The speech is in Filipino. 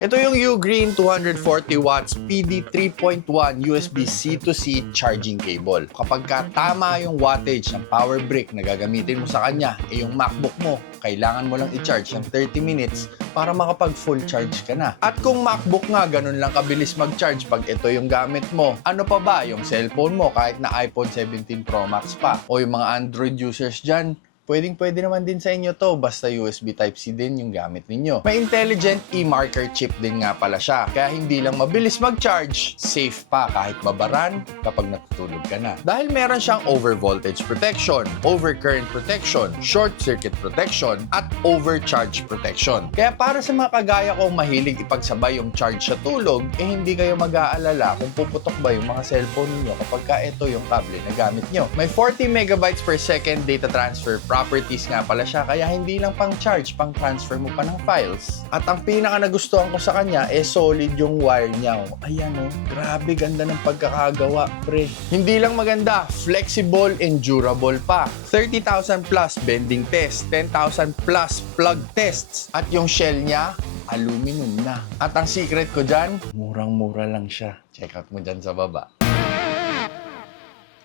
Ito yung Ugreen 240 watts PD 3.1 USB C-to-C charging cable. Kapag tama yung wattage ng power brick na gagamitin mo sa kanya, yung MacBook mo, kailangan mo lang i-charge ng 30 minutes para makapag full charge ka na. At kung MacBook nga, ganun lang kabilis mag-charge pag ito yung gamit mo. Ano pa ba yung cellphone mo kahit na iPhone 17 Pro Max pa? O yung mga Android users dyan, pwede naman din sa inyo to, basta USB Type-C din yung gamit ninyo. May intelligent e-marker chip din nga pala siya, kaya hindi lang mabilis mag-charge, safe pa kahit babaran kapag natutulog ka na. Dahil meron siyang over-voltage protection, over-current protection, short-circuit protection, at overcharge protection. Kaya para sa mga kagaya kong mahilig ipagsabay yung charge sa tulog, hindi kayo mag-aalala kung puputok ba yung mga cellphone niyo kapag ito yung kable na gamit nyo. May 40 megabytes per second data transfer properties nga pala siya, kaya hindi lang pang charge, pang transfer mo pa ng files. At ang pinaka nagustuhan ko sa kanya, solid yung wire niya. Ayan grabe ganda ng pagkakagawa, pre. Hindi lang maganda, flexible and durable pa. 30,000 plus bending test, 10,000 plus plug tests, at yung shell niya, aluminum na. At ang secret ko dyan, murang-mura lang siya. Check out mo dyan sa baba.